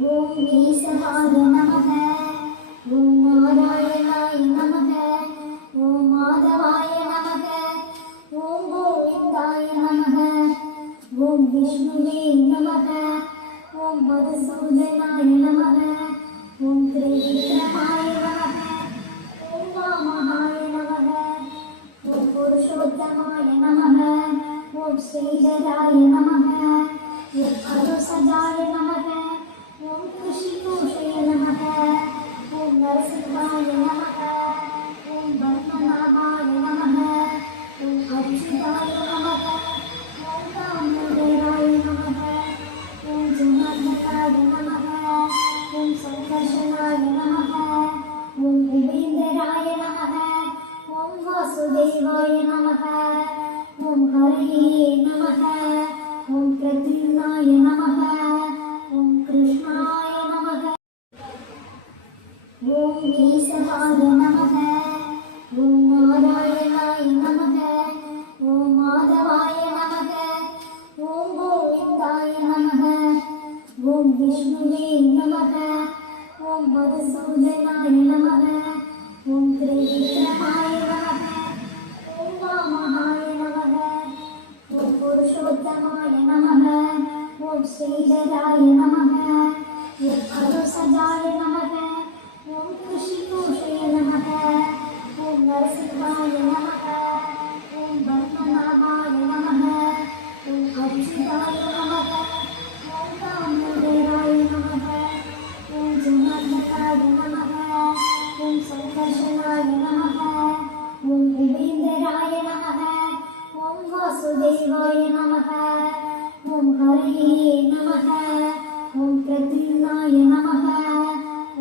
ஓம் ஈசனாய நமக. ஓம் நாராயணாய நமக. ஓம் மாதவாய நமக. ஓம் கோவிந்தாய நமக. ஓம் விஷ்ணுவே நமக. ஓம் மதுசூதனாய நமக. ஓம் திரிவிக்ரமாய நமக. ஓம் வாமனாய நமக. ஓம் புருஷோத்தமாய நமக. ஓம் ஸ்ரீதராய நமக. ஓம் அருசஜாய நமக. ஓம் ரிஷிகோஷய நமக. ஓம் நரசிம்மாய நமக. ஓம் பத்மநாபாய நமக. ஓம் அச்சுதாய நமக. ஓம் தாமோதராய நமக. ஓம் ஜனார்தனாய நமக. ஓம் சங்கர்ஷனாய நமக. ஓம் உபேந்தராய நமக. ஓம் வாசுதேவாய நமக. ஓம் ஹரயே நமக. ஓம் பிரத்யும்னாய நமக. ஓம் கிருஷ்ணாய நமக. ஓம் கேசவாய நமக. ஓம் நாராயணாய நமக. ஓம் மாதவாய நமக. ஓம் கோவிந்தாய நமக. ஓம் விஷ்ணுவே நமக. ஓம் மதுசூதனாய நமக. ஓம் திரிவிக்ரமாய நமக. ஓம் வாமனாய நமக. ஓம் புருஷோத்தமாய நமக. ஓம் ஸ்ரீதராய நமக. ஓம் அருசஜாய நமக. ஓம் ரிஷிகோஷய நமக. ஓம் நரசிம்மாய நமக. ஓம் பத்மநாபாய நமக. ஓம் அச்சுதாய நமக. ஓம் தாமோதராய நமக. ஓம் ஜனார்தனாய நமக. ஓம் சங்கர்ஷனாய நமக. ஓம் உபேந்தராய நமக. ஓம் வாசுதேவாய நமக. ஓம் ஹரயே நமக. ஓம் பிரத்யும்னாய நமக.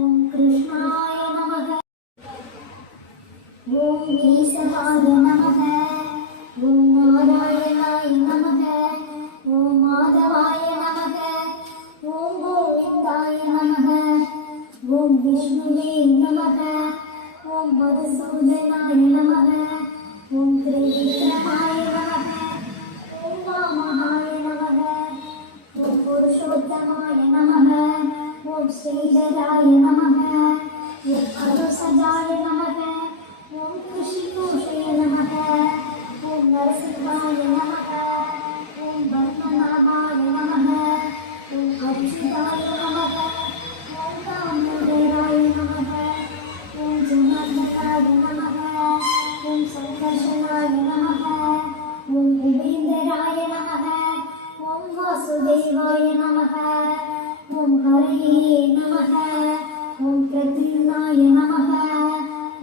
ஓம் கிருஷ்ணாய நமக. ஓம் கேசவாய நமக. ஓம் நாராயணாய நமக. ஓம் மாதவாய நமக. ஓம் கோவிந்தாய நமக. ஓம் விஷ்ணுவே நமக. ஓம் மதுசூதனாய நமக. ஓம் திரிவிக்ரமாய நமக. ஓம் வாமனாய நமக. ஓம் புருஷோத்தமாய நமக. ஓம் ஸ்ரீதராய நமக. ஓம் அருசஜாய நமக. ஓம் ரிஷிகோஷய நமக. ஓம் நரசிம்மாய நமக. ஓம் பத்மநாபாய நமக. ஓம் அச்சுதாய நமக. ஓம் தாமோதராய நமக. ஓம் ஜனார்தனாய நமக. ஓம் சங்கர்ஷனாய நமக. ஓம் உபேந்தராய நமக. ஓம் வாசுதேவாய நமக. ஓம் ஹரயே நமக. ஓம் பிரத்யும்னாய நமக.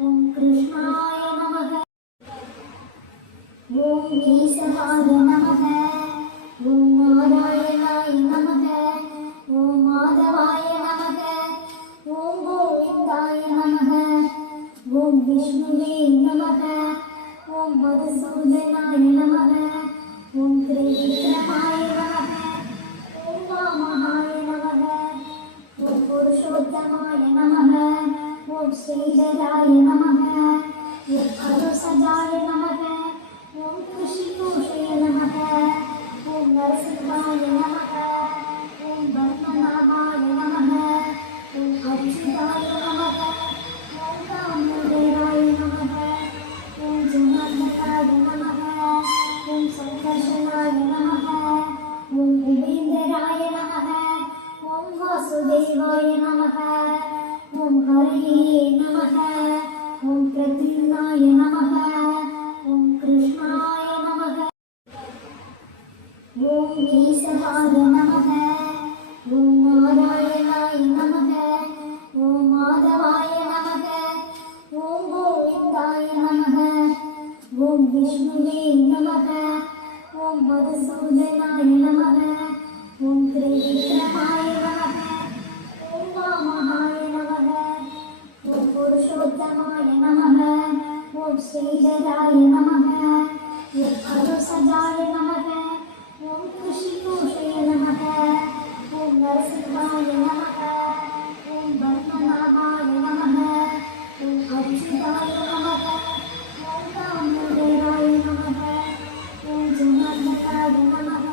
ஓம் கிருஷ்ணாய நமக. ஓம் கேசவாய நமக. ஓம் நாராயணாய நமக. ஓம் மாதவாய நமக. ஓம் கோவிந்தாய நமக. ஓம் விஷ்ணுவே நமக. ஓம் மதுசூதனாய நமக. ஓம் திரிவிக்ரமாய நமக. ஓம் வாமனாய நமக. ஓம் புருஷோத்தமாய நமக. ஓம் ஸ்ரீதராய நமக. ஓம் அருசஜாய நமக. ஓம் ரிஷிகோஷய நமக. ஓம் நரசிம்மாய நமக. ஓம் பத்மநாபாய நமக. ஓம் அச்சுதாய நமக. ஓம் தாமோதராய நமக. ஓம் ஜனார்தனாய நமக. ஓம் சங்கர்ஷனாய நமக. ஓம் உபேந்தராய நமக. ஓம் வாசுதேவாய நமக. ஓம் ஹரயே நமக. ஓம் பிரத்யும்னாய நமக. ஓம் கிருஷ்ணாய நமக. ஓம் கேசவாய நமக. ஓம் நாராயணாய நமக. ஓம் மாதவாய நமக. ஓம் கோவிந்தாய நமக. ஓம் விஷ்ணுவே நமக. ஓம் மதுசூதனாய நமக. ஓம் திரிவிக்ரமாய நமக. ஓம் வாமனாய நமக. ஓம் புருஷோத்தமாய நமக. ஓம் ஸ்ரீதராய நமக. ஓம் அருசஜாய நமக. ஓம் ரிஷிகோஷய நமக. ஓம் நரசிம்மாய நமக. ஓம் பத்மநாபாய நமக. ஓம் அச்சுதாய நமக. ஓம் தாமோதராய நமக. ஓம் ஜனார்தனாய நமக.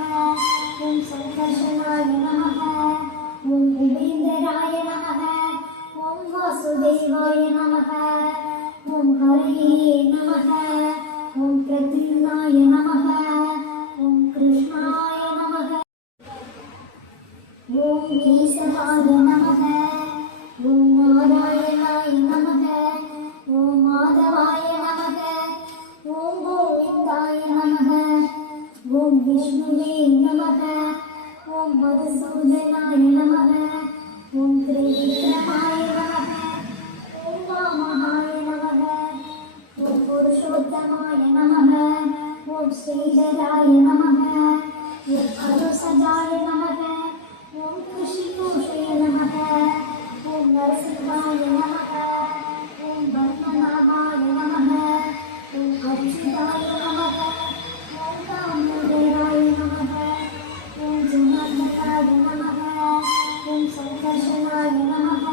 ஓம் சங்கர்ஷனாய நமக. ஓம் உபேந்த ஓம் கேசவாய நமக. ஓம் நாராயணாய நமக. ஓம் மாதவாய நமக. ஓம் கோவிந்தாய நமக. ஓம் விஷ்ணுவே நமக. ஓம் மதுசூதனாய நமக. ஓம் திரிவிக்ரமாய நமக. ஓம் வாமனாய நமக. ஓம் புருஷோத்தமாய நமக. ஓம் ஸ்ரீதராய நமக. ஓம் அருசஜாய நமக. ஓம் கிருஷிகோஷய நமக. ஓம் நரசிம்மாய நமக. ஓம் பத்மநாபாய நமக. ஓம் அச்சுதாய நமக. ஓம் தாமோதராய நமக. ஓம் ஜனார்தனாய நமக. ஓம் சங்கர்ஷனாய நமக.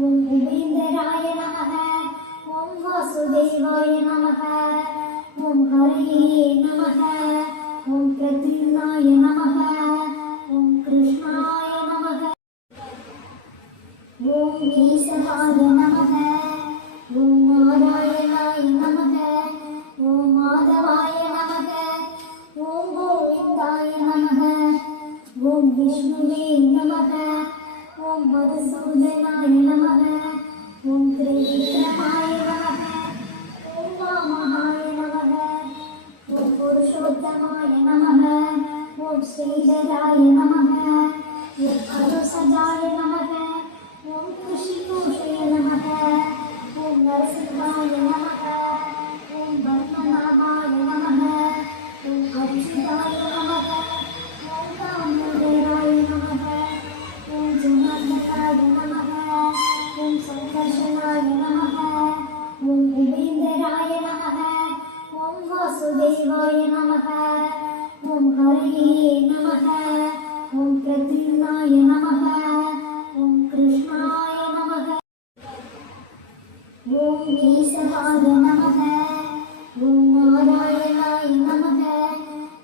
ஓம் உபேந்தராய நமக. ஓம் வாசுதேவாய நமக. ஓம் ஹரயே நமக. ஓம் பிரத்யும்னாய நமக. ஓம் கிருஷ்ணாய நமக. ஓம் கேசவாய நமக. ஓம் நாராயணாய நமக. ஓம் மாதவாய நமக. ஓம் கோவிந்தாய நமக. ஓம் விஷ்ணுவே நமக. ஓம் மதுசூதனாய நமக. ஓம் திரிவிக்ரமாய நமக. ஓம் வாமனாய நமக. ஓம் புருஷோத்தமாய நமக. ஓம் ஸ்ரீதராய நமக. ஓம் அருசஜாய நமக. ஓம் கிருஷிகோஷய நமக. ஓம் நரசிம்மாய நமக. ஓம் பத்மநாபாய நமக. ஓம் அச்சுதாய நமக. ஓம் தாமோதராய நமக. ஓம் ஜனார்தனாய நமக. ஓம் சங்கர்ஷனாய நமக. ஓம் உபேந்தராய நமக. ஓம் வாசுதேவாய நமக. ஓம் ஹரயே நமக. ஓம் பிரத்யும்னாய நமக. ஓம் கிருஷ்ணாய நமக. ஓம் கேசவாய நமக. ஓம் நாராயணாய நமக.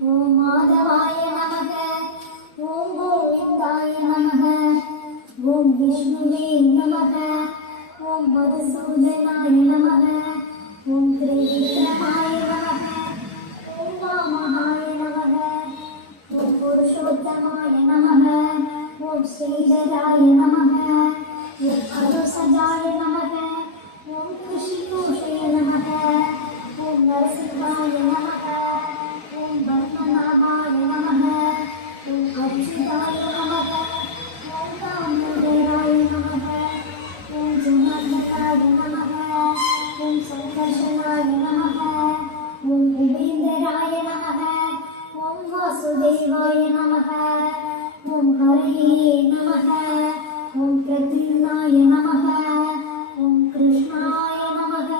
ஓம் மாதவாய நமக. ஓம் கோவிந்தாய நமக. ஓம் விஷ்ணுவே நமக. ஓம் மதுசூதனாய நமக. ஓம் திரிவிக்ரமாய நமக. ஓம் வாமனாய நமக. ஓம் புருஷோத்தமாய நமக. ஓம் ஸ்ரீதராய நமக. ஓம் அருசஜாய நமக. ஓம் கிருஷிகோஷய நமக. ஓம் நரசிம்மாய நமக. ஓம் பத்மநாபாய நமக. ஓம் அச்சுதாய நமக. ஓம் தாமோதராய நமக. ஓம் ஜனார்தனாய நமக. ஓம் சங்கர்ஷனாய நமக. ஓம் உபேந்தராய நமக. ஓம் வாசுதேவாய நமக. ஓம் ஹரயே நமக. ஓம் பிரத்யும்னாய நமக. ஓம் கிருஷ்ணாய நமக.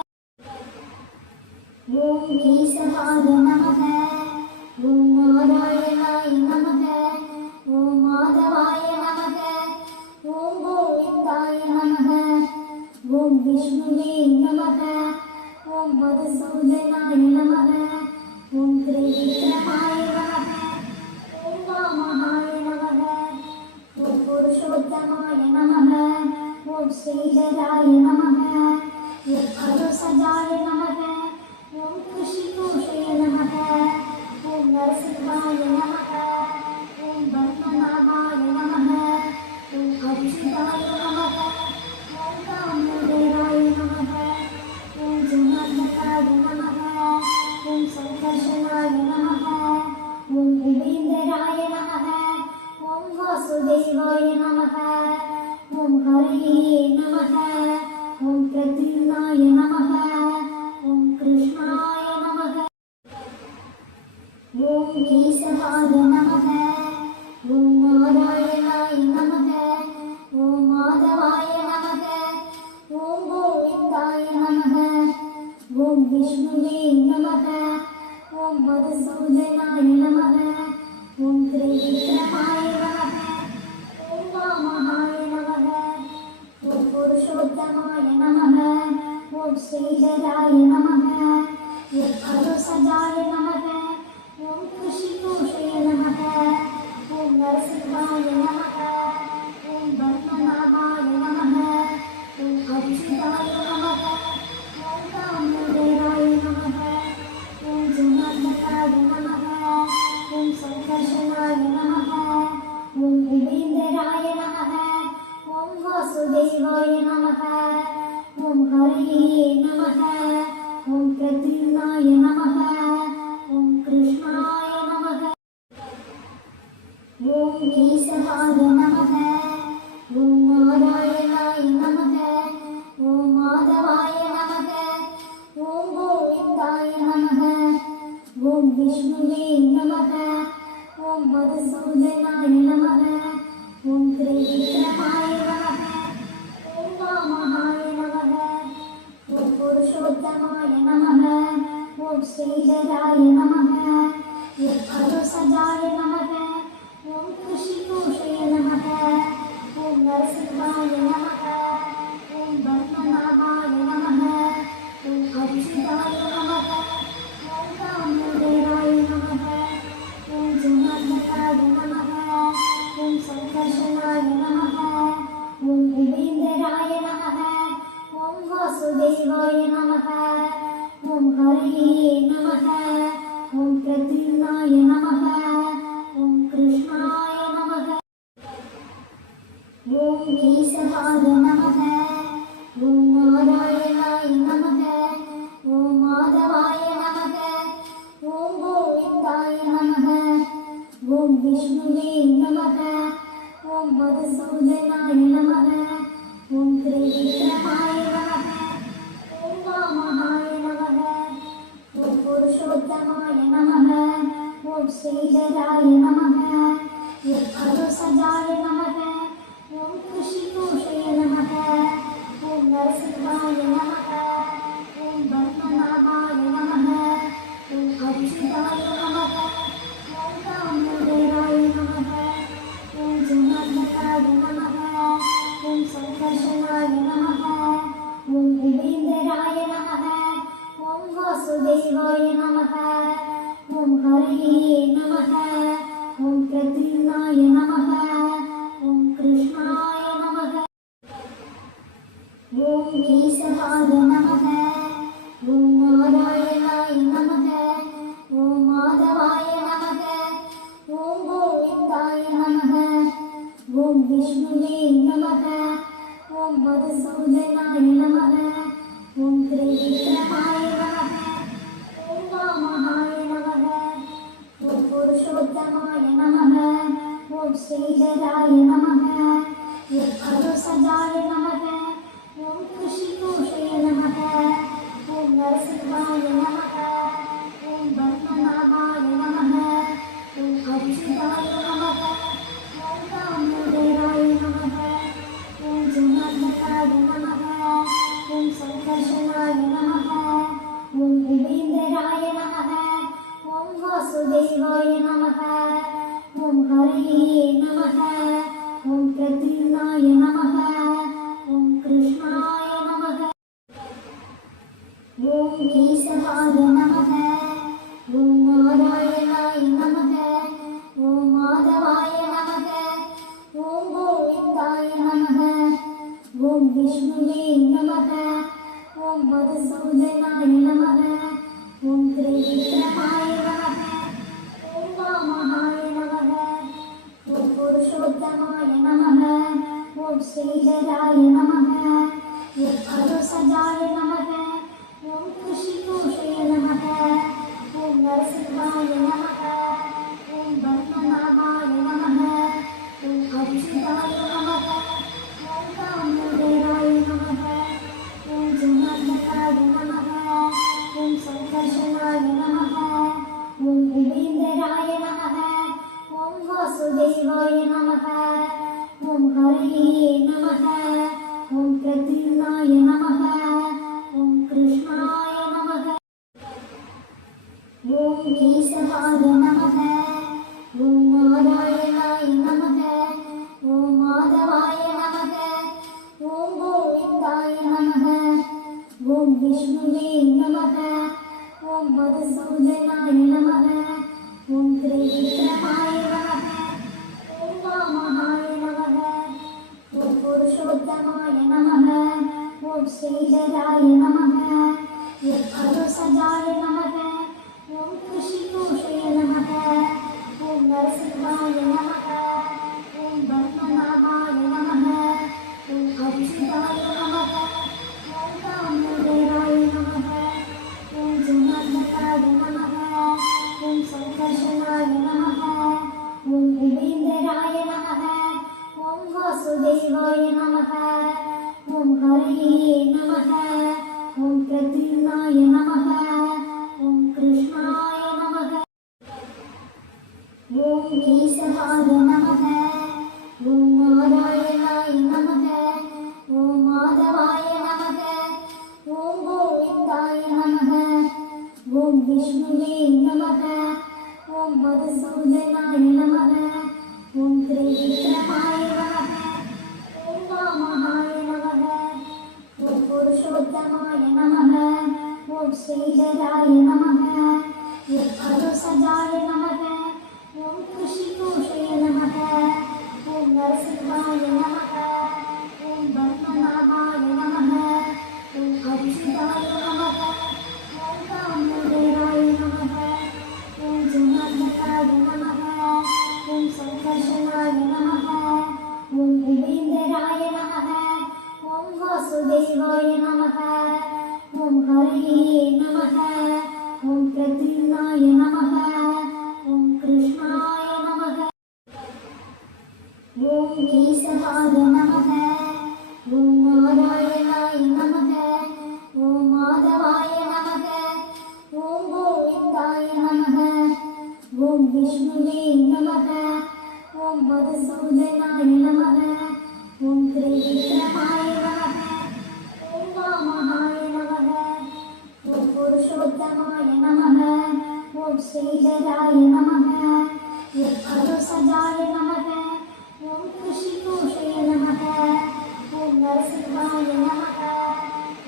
ஓம் கேசவாய நமக. ஓம் நாராயணாய நமக. ஓம் மாதவாய நமக. ஓம் கோவிந்தாய நமக. ஓம் விஷ்ணுவே நமக. ஓம் மதுசூதனாய நமக. ஓம் திரிவிக்ரமாய நமக. ஓம் வாமனாய நமக. ஓம் புருஷோத்தமாய நமக. ஓம் ஸ்ரீதராய நமக. ஓம் அருசஜாய நமக. ஓம் கிருஷிகோஷய நமக. ஓம் நரசிம்மாய நமக. ஓம் பத்மநாபாய நமக. ஓம் அச்சுதாய நமக. ஓம் தாமோதராய நமக. ஓம் ஜனார்தனாய நமக. ஓம் சங்கர்ஷனாய நமக. ஓம் உபேந்தராய நமக. ஓம் வாசுதேவாய நமக. ஓம் ஹரயே நமக. ஓம் பிரத்யும்னாய நமக. ஓம் கிருஷ்ணாய நமக. ஓம் கேசவாய நமக. ஓம் நாராயணாய நமக. ஓம் மாதவாய நமக. ஓம் கோவிந்தாய நமக. ஓம் விஷ்ணுவே நமக. ஓம் மதுசூதனாய நமக. ஓம் திரிவிக்ரமாய நமக. ஓம் வாமனாய நமக. ஓம் புருஷோத்தமாய நமக. ஓம் ஸ்ரீதராய நமக. ஓம் அருசஜாய நமக. ஓம் கிருஷிகோஷய நமக. ஓம் நரசிம்மாய நமக. ஓம் பத்மநாபாய நமக. ஓம் அச்சுதாய நமக. ஓம் தாமோதராய நமக. ஓம் ஜனார்தனாய நமக. ஓம் சங்கர்ஷனாய நமக. वासुदेवाय नमः ॐ हरये नमः ॐ प्रद्युम्नाय नमः ॐ कृष्णाय नमः ॐ केशवाय नमः ॐ नारायणाय नमः ॐ माधवाय नमः ॐ गोविन्दाय नमः ॐ विष्णुवे नमः ॐ मधुसूदनाय नमः ॐ त्रिविक्रमाय नमः ॐ वामहाय नमः ॐ पुरुषोत्तमाय नमः ॐ श्रीधराय नमः ॐ अरुसजाय नमः ॐ कृषिकोशय नमः ॐ नरसिंहाय नमः ॐ पद्मनाभाय नमः ॐ अच्युताय नमः ॐ दामोदराय नमः ॐ जनार्दनाय नमः ॐ संकर्षणाय नमः ॐ उपेन्द्राय नमः ॐ वासुदेवाय नमः ॐ हरये नमः ॐ प्रद्युम्नाय नमः ॐ कृष्णाय नमः ॐ केशवाय नमः ॐ नारायणाय नमः ॐ माधवाय नमः ॐ गोविन्दाय नमः ॐ विष्णुवे नमः ॐ मधुसूदनाय नमः ॐ त्रिविक्रमाय नमः ॐ वामहाय नमः ॐ पुरुषोत्तमाय नमः ॐ श्रीधराय नमः ॐ अरुसजाय नमः ॐ कृषिकोशय नमः ॐ नरसिंहाय नमः ॐ पद्मनाभाय नमः ॐ अच्युताय नमः ॐ दामोदराय नमः ॐ जनार्दनाय नमः ॐ संकर्षणाय नमः ॐ उपेन्द्राय नमः ॐ वासुदेवाय नमः ॐ हरये नमः ॐ प्रद्युम्नाय नमः ॐ कृष्णाय नमः ॐ केशवाय नमः ॐ नारायणाय नमः ॐ माधवाय नमः ॐ गोविन्दाय नमः ॐ विष्णुवे नमः ॐ मधुसूदनाय नमः ॐ त्रिविक्रमाय नमः ॐ वामहाय नमः ॐ पुरुषोत्तमाय नमः ॐ श्रीधराय नमः ॐ अरुसजाय नमः ॐ कृषिकोशय नमः ॐ नरसिंहाय नमः ॐ पद्मनाभाय नमः ॐ अच्युताय नमः ॐ दामोदराय नमः ॐ जनार्दनाय नमः ॐ संकर्षणाय नमः ॐ उपेन्द्राय नमः ॐ वासुदेवाय नमः ॐ हरये नमः ॐ प्रद्युम्नाय नमः ॐ कृष्णाय नमः ॐ केशवाय नमः ॐ नारायणाय नमः ॐ माधवाय नमः ॐ गोविन्दाय नमः ॐ विष्णुवे नमः ॐ मधुसूदनाय नमः ॐ त्रिविक्रमाय नमः ॐ वामहाय नमः ॐ पुरुषोत्तमाय नमः ॐ श्रीधराय नमः ॐ अरुसजाय नमः ॐ कृषिकोशय नमः ॐ नरसिंहाय नमः ॐ पद्मनाभाय नमः ॐ अच्युताय नमः ॐ दामोदराय नमः ॐ जनार्दनाय नमः ॐ संकर्षणाय नमः ॐ उपेन्द्राय नमः ॐ वासुदेवाय नमः ॐ हरये नमः ॐ प्रद्युम्नाय नमः ॐ कृष्णाय नमः ॐ केशवाय नमः ॐ नारायणाय नमः ॐ माधवाय नमः ॐ गोविन्दाय नमः ॐ विष्णुवे नमः ॐ मधुसूदनाय नमः ॐ त्रिविक्रमाय नमः ॐ वामहाय नमः ॐ पुरुषोत्तमाय नमः ॐ श्रीधराय नमः ॐ अरुसजाय नमः ॐ कृषिकोशय नमः ॐ नरसिंहाय नमः ॐ पद्मनाभाय नमः ॐ वासुदेवाय नमः ॐ हरये नमः ॐ प्रद्युम्नाय नमः ॐ कृष्णाय नमः ॐ केशवाय नमः ॐ नारायणाय नमः ॐ माधवाय नमः ॐ गोविन्दाय नमः ॐ विष्णुवे नमः ॐ मधुसूदनाय नमः ॐ त्रिविक्रमाय नमः ॐ वामहाय नमः ॐ पुरुषोत्तमाय नमः ॐ श्रीधराय नमः ॐ अरुसजाय नमः ॐ कृषितोषय नमः ॐ नरसिंहाय नमः ॐ पद्मनाभाय नमः ॐ अच्युताय नमः ॐ दामोदराय नमः ॐ जनार्दनाय नमः ॐ संकर्षणाय नमः ॐ उपेन्द्राय नमः ॐ वासुदेवाय नमः ॐ हरये नमः ॐ प्रद्युम्नाय नमः ॐ कृष्णाय नमः ॐ केशवाय नमः ॐ नारायणाय नमः ॐ माधवाय नमः ॐ गोविन्दाय नमः ॐ विष्णुवे नमः ॐ मधुसूदनाय नमः ॐ त्रिविक्रमाय नमः ॐ वामहाय नमः ॐ पुरुषोत्तमाय नमः ॐ श्रीधराय नमः ॐ अरुसजाय नमः ॐ कृषितोषय नमः ॐ नरसिंहाय नमः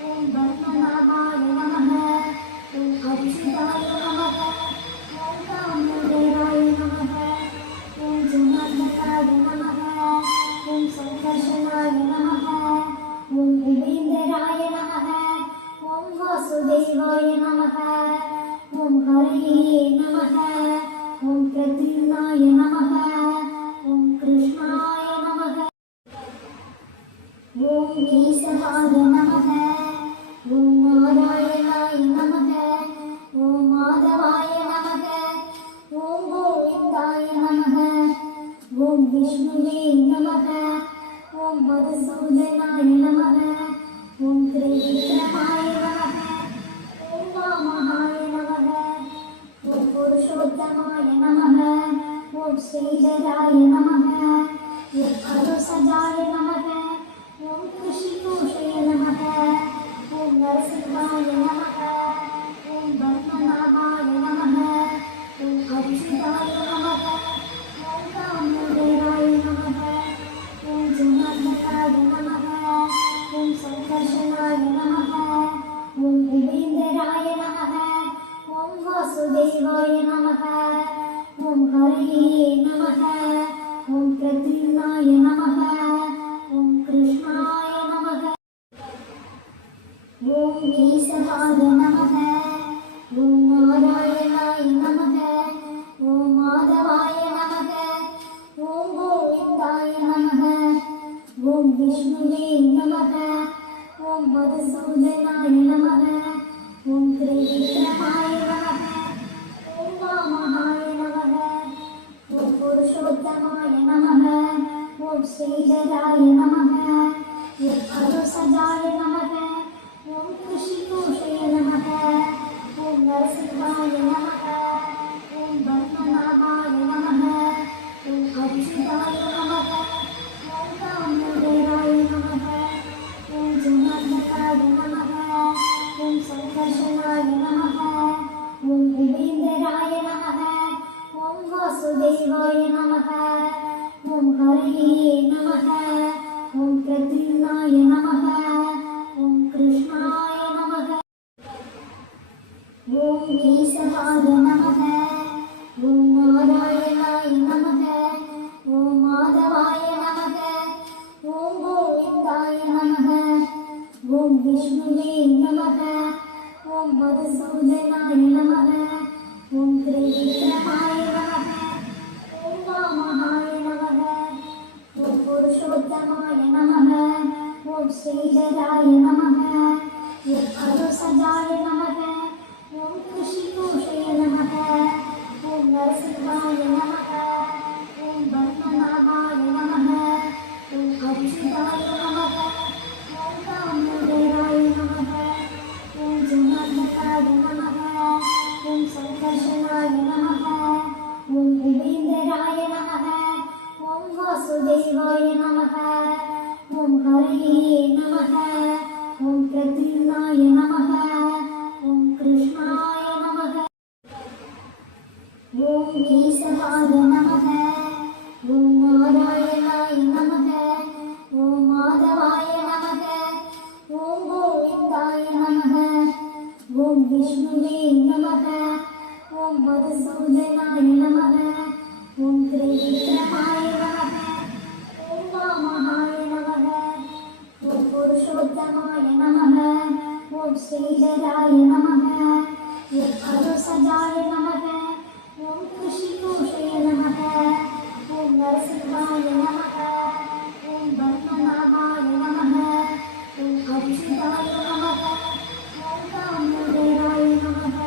ॐ पद्मनाभाय नमः ॐ अच्युताय नमः ॐ दामोदराय नमः ॐ जनार्दनाय नमः ॐ संकर्षणाय नमः ॐ उपेन्द्राय नमः ॐ वासुदेवाय नमः ॐ हरये नमः ॐ प्रद्युम्नाय नमः ॐ कृष्णाय नमः ॐ केशवाय नमः ॐ नारायणाय नमः ॐ माधवाय नमः ॐ गोविन्दाय नमः ॐ विष्णुवे नमः ॐ मधुसूदनाय नमः ॐ त्रिविक्रमाय नमः ॐ वामहाय नमः ॐ पुरुषोत्तमाय नमः ॐ श्रीधराय नमः ॐ अरुसजाय नमः ॐ कृषितोषय नमः ॐ नरसिंहाय नमः ॐ पद्मनाभाय नमः ॐ अच्युताय नमः ॐ दामोदराय नमः ॐ जनार्दनाय नमः ॐ संकर्षणाय नमः ॐ उपेन्द्राय नमः ॐ वासुदेवाय नमः ॐ हरये नमः ॐ प्रद्युम्नाय नमः ॐ कृष्णाय नमः ॐ केशवाय नमः ॐ नारायणाय नमः ॐ माधवाय नमः ॐ गोविन्दाय नमः ॐ विष्णुवे नमः ॐ मधुसूदनाय नमः ॐ त्रिविक्रमाय नमः ॐ वामहाय नमः ॐ पुरुषोत्तमाय नमः ॐ श्रीधराय नमः ॐ अरुसजाय नमः ॐ कृषितोषय नमः ॐ नरसिंहाय नमः ॐ पद्मनाभाय नमः ॐ अच्युताय नमः ॐ दामोदराय नमः ॐ जनार्दनाय नमः ॐ संकर्षणाय नमः ॐ उपेन्द्राय नमः ॐ वासुदेवाय नमः ॐ हरये नमः ॐ प्रद्युम्नाय नमः ॐ कृष्णाय नमः ॐ केशवाय नमः ॐ नारायणाय नमः ॐ माधवाय नमः ॐ गोविन्दाय नमः ॐ विष्णुवे नमः ॐ मधुसूदनाय नमः ॐ त्रिविक्रमाय नमः ॐ वामहाय नमः ॐ पुरुषोत्तमाय नमः ॐ श्रीधराय नमः ॐ अरुसजाय नमः ॐ कृषितोषय नमः ॐ नरसिंहाय नमः ॐ पद्मनाभाय नमः ॐ நமக. ஓம் ஹரயே நமக. ஓம் பிரத்யும்னாய நமக. ஓம் கிருஷ்ணாய நமக. ஓம் கேசவாய நமக. ஓம் நாராயணாய நமக. ஓம் மாதவாய நமக. ஓம் கோவிந்தாய நமக. ஓம் விஷ்ணுவே நமக. ஓம் மதுசூதனாய நமக. ஓம் திரிவிக்ரமாய நமக. ஓம் வாமனாய நமக. ஓம் புருஷோத்தமாய நமக. ஓம் ஸ்ரீதராய நமக. ஓம் அருசஜாய நமக. ஓம் கிருஷிகோஷய நமக. ஓம் நரசிம்மாய நமக. ஓம் பத்மநாபாய நமக. ஓம் அச்சுதாய நமக. ஓம் தாமோதராய நமக.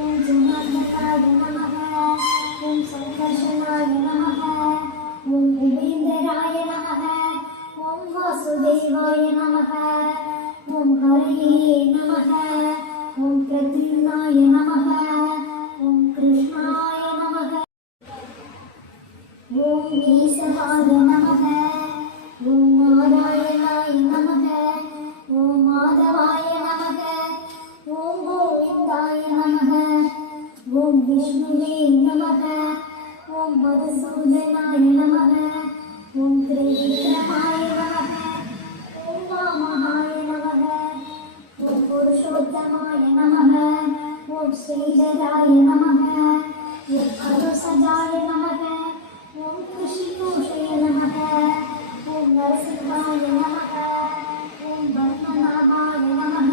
ஓம் ஜனார்தனாய நமக. ஓம் சங்கர்ஷனாய நமக. ஓம் உபேந்தராய நமக. ஓம் வாசுதேவாய நமக. ஓம் ஹரயே நமக. ஓம் பிரத்யும்னாய நமக. ஓம் கிருஷ்ணாய நமக. ஓம் கேசவாய நமக. ஓம் நாராயணாய நமக. ஓம் மாதவாய நமக. ஓம் கோவிந்தாய நமக. ஓம் விஷ்ணுவே நமக. ஓம் மதுசூதனாய நமக. ஓம் திரிவிக்ரமாய நமக. ஓம் வாமனாய நமக. ஓம் புருஷோத்தமாய நமக. ஓம் ஸ்ரீதராய நமக. ஓம் அருசஜாய நமக. ஓம் கிருஷிகோஷய நமக. ஓம் நரசிம்மாய நமக. ஓம் பத்மநாபாய நமக.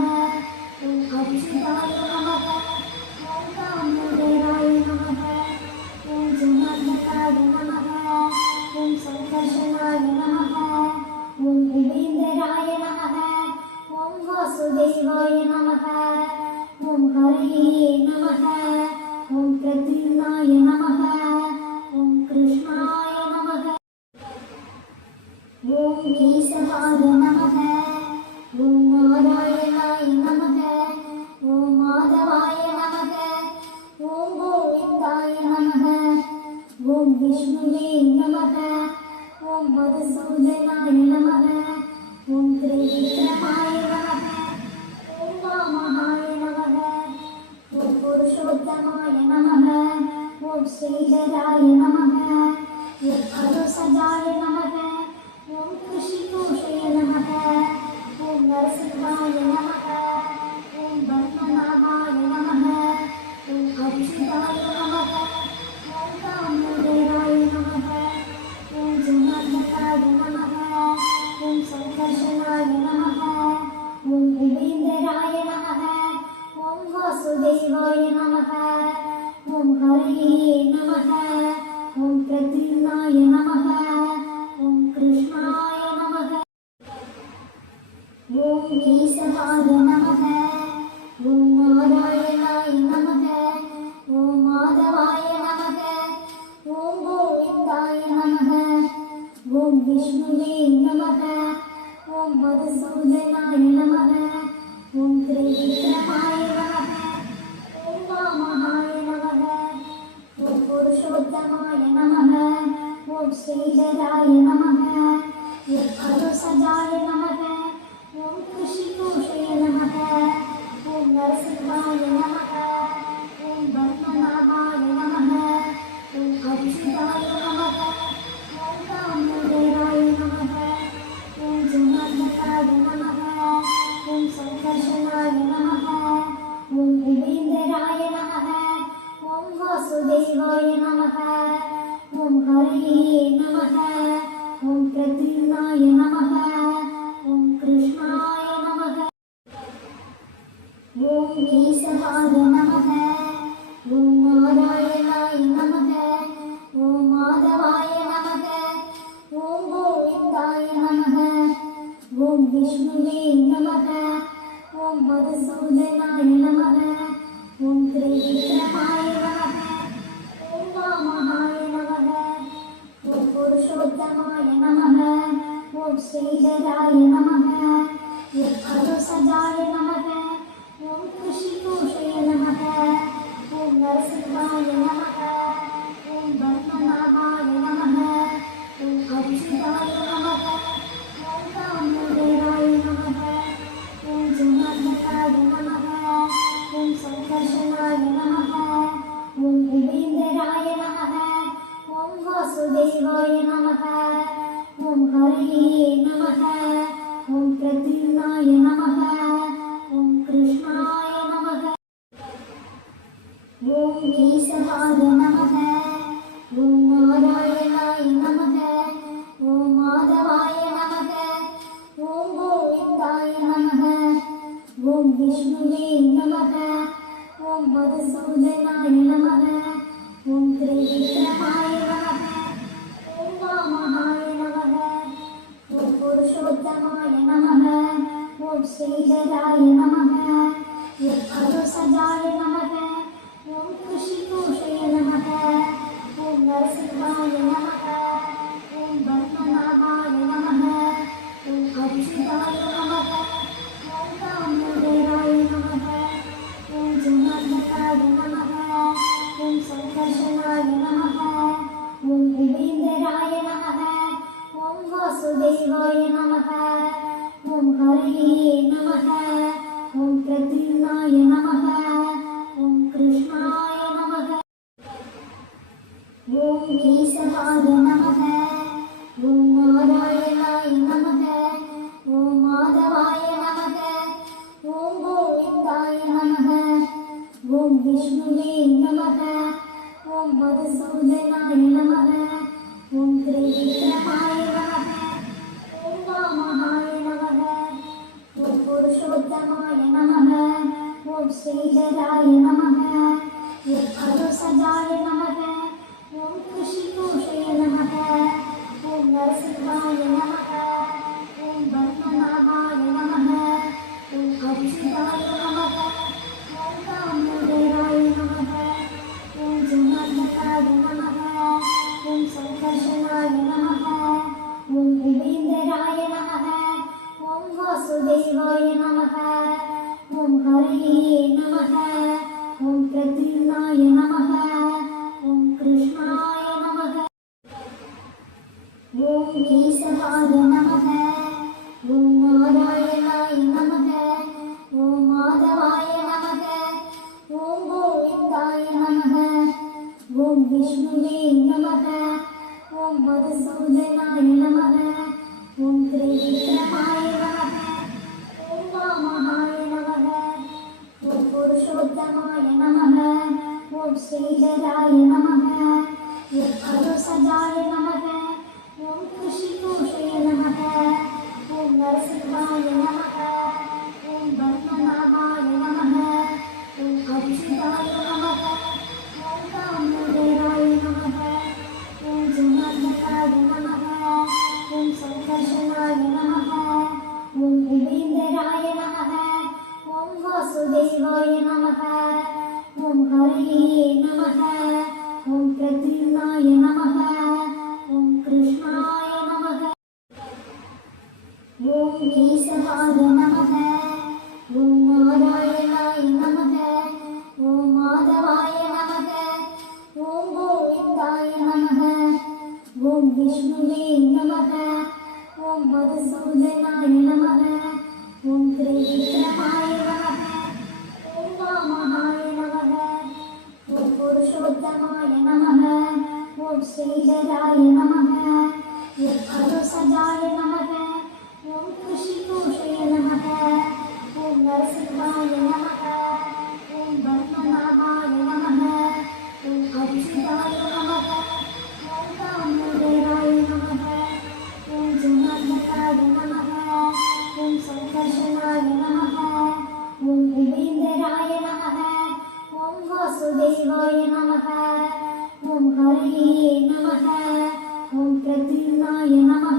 ஓம் அச்சுதாய நமக. ஓம் தாமோதராய நமக. ஓம் ஜனார்தனாய நமக. ஓம் சங்கர்ஷனாய நமக. ஓம் உபேந்தராய நமக. ஓம் வாசுதேவாய நமக. ஓம் ஹரயே நமக. ஓம் பிரத்யும்னாய நமக. ஓம் கிருஷ்ணாய நமக. ஓம் கேசவாய நமக. ஓம் நாராயணாய நமக. ஓம் மாதவாய நமக. ஓம் கோவிந்தாய நமக. ஓம் விஷ்ணுவே நமக. ஓம் மதுசூதனாய நமக. ஓம் திரிவிக்ரமாய நமக. ஓம் வாமனாய நமக. ஓம் புருஷோத்தமாய நமக. ஓம் ஸ்ரீதராய நமக. ஓம் அருசஜாய நமக. ஓம் கிருஷிகோஷய நமக. ஓம் நரசிம்மாய நமக. ஓம் பத்மநாபாய நமக. ஓம் அச்சுதாய நமக. ஓம் தாமோதராய நமக. ஓம் ஜனார்தனாய நமக. ஓம் சங்கர்ஷனாய நமக. ஓம் உபேந்தராய நமக. ஓம் வாசுதேவாய நமக. ஓம் ஹரயே நமக. ஓம் பிரத்யும்னாய நமக. ஓம் கிருஷ்ணாய நமக. ஓம் கேசவாய நமக. ஓம் நாராயணாய நமக. ஓம் மாதவாய நமக. ஓம் கோவிந்தாய நமக. ஓம் விஷ்ணுவே நமக. ஓம் மதுசூதனாய நமக. ஓம் திரிவிக்ரமாய நமக. ஓம் வாமனாய நமக. ஓம் புருஷோத்தமாய நமக. ஓம் ஸ்ரீதராய நமக. ஓம் அருசஜாய நமக. ஓம் கிருஷிகோஷய நமக. ஓம் நரசிம்மாய நமக. ஓம் பத்மநாபாய நமக. ஓம் அச்சுதாய நமக. ஓம் தாமோதராய நமக. ஓம் ஜனார்தனாய நமக. ஓம் சங்கர்ஷனாய நமக. ஓம் உபேந்தராய நமக. ஓம் வாசுதேவாய நமக. ஓம் ஹரயே நமக. ஓம் பிரத்யும்னாய நமக. ஓம் கிருஷ்ணாய நமக. ஓம் கேசவாய நமக. ஓம் நாராயணாய நமக. ஓம் மாதவாய நமக. ஓம் கோவிந்தாய நமக. ஓம் விஷ்ணுவே நமக. ஓம் மதுசூதனாய நமக. ஓம் திரிவிக்ரமாய நமக. ஓம் வாமனாய நமக. ஓம் புருஷோத்தமாய நமக. ஓம் ஸ்ரீதராய நமக. ஓம் அருசஜாய நமக. ஓம் கிருஷிகோஷய நமக. ஓம் நரசிம்மாய நமக. ஓம் பத்மநாபாய நமக. ஓம் அச்சுதாய हरये नमः ॐ प्रद्युम्नाय नमः ॐ कृष्णाय नमः ॐ केशवाय नमः ॐ नारायणाय नमः ॐ माधवाय नमः ॐ गोविन्दाय नमः ॐ विष्णुवे नमः ॐ मधुसूदनाय नमः ॐ त्रिविक्रमाय नमः ॐ वामहाय नमः ॐ पुरुषोत्तमाय नमः ॐ श्रीधराय नमः ॐ अरुसजाय नमः ॐ कृषिकोशय नमः ॐ नरसिंहाय नमः ॐ पद्मनाभाय नमः ॐ अच्युताय नमः ॐ दामोदराय नमः ॐ जनार्दनाय नमः ॐ संकर्षणाय नमः ॐ उपेन्द्राय नमः ॐ वासुदेवाय नमः ॐ हरये नमः ॐ प्रद्युम्नाय नमः ॐ कृष्णाय नमः ॐ केशवाय नमः ॐ नारायणाय नमः ॐ माधवाय नमः ॐ गोविन्दाय नमः ॐ विष्णुवे नमः ॐ मधुसूदनाय नमः ॐ त्रिविक्रमाय नमः ॐ वामहाय नमः ॐ पुरुषोत्तमाय नमः ॐ श्रीधराय नमः ॐ अरुसजाय नमः ॐ कृषिकोशय नमः ॐ नरसिंहाय नमः ॐ पद्मनाभाय नमः ॐ अच्युताय नमः ॐ दामोदराय नमः ॐ जनार्दनाय नमः ॐ संकर्षणाय नमः ॐ उपेन्द्राय नमः ॐ वासुदेवाय नमः ॐ हरये नमः ॐ प्रद्युम्नाय नमः ॐ कृष्णाय नमः ॐ केशवाय नमः ॐ नारायणाय नमः ॐ माधवाय नमः ॐ गोविन्दाय नमः ॐ विष्णुवे नमः ॐ मधुसूदनाय नमः ॐ त्रिविक्रमाय नमः ॐ वामहाय नमः ॐ पुरुषोत्तमाय नमः ॐ श्रीधराय नमः ॐ अरुसजाय नमः ॐ कृषिकोशय नमः ॐ नरसिंहाय नमः ॐ पद्मनाभाय नमः ॐ अच्युताय नमः ॐ दामोदराय नमः ॐ जनार्दनाय नमः ॐ संकर्षणाय नमः ॐ उपेन्द्राय नमः ॐ वासुदेवाय नमः ॐ हरये नमः ॐ प्रद्युम्नाय नमः ॐ कृष्णाय नमः ॐ केशवाय नमः ॐ नारायणाय नमः ॐ माधवाय नमः ॐ गोविन्दाय नमः ॐ विष्णुवे नमः ॐ मधुसूदनाय नमः ॐ त्रिविक्रमाय नमः ॐ वामहाय नमः ॐ पुरुषोत्तमाय नमः ॐ श्रीधराय नमः ॐ अरुसजाय नमः ॐ कृषिकोशय नमः ॐ नरसिंहाय नमः ॐ पद्मनाभाय नमः ॐ अच्युताय नमः ॐ दामोदराय नमः ॐ जनार्दनाय नमः ॐ संकर्षणाय नमः ॐ उपेन्द्राय नमः ॐ वासुदेवाय नमः ॐ हरये नमः ॐ प्रद्युम्नाय नमः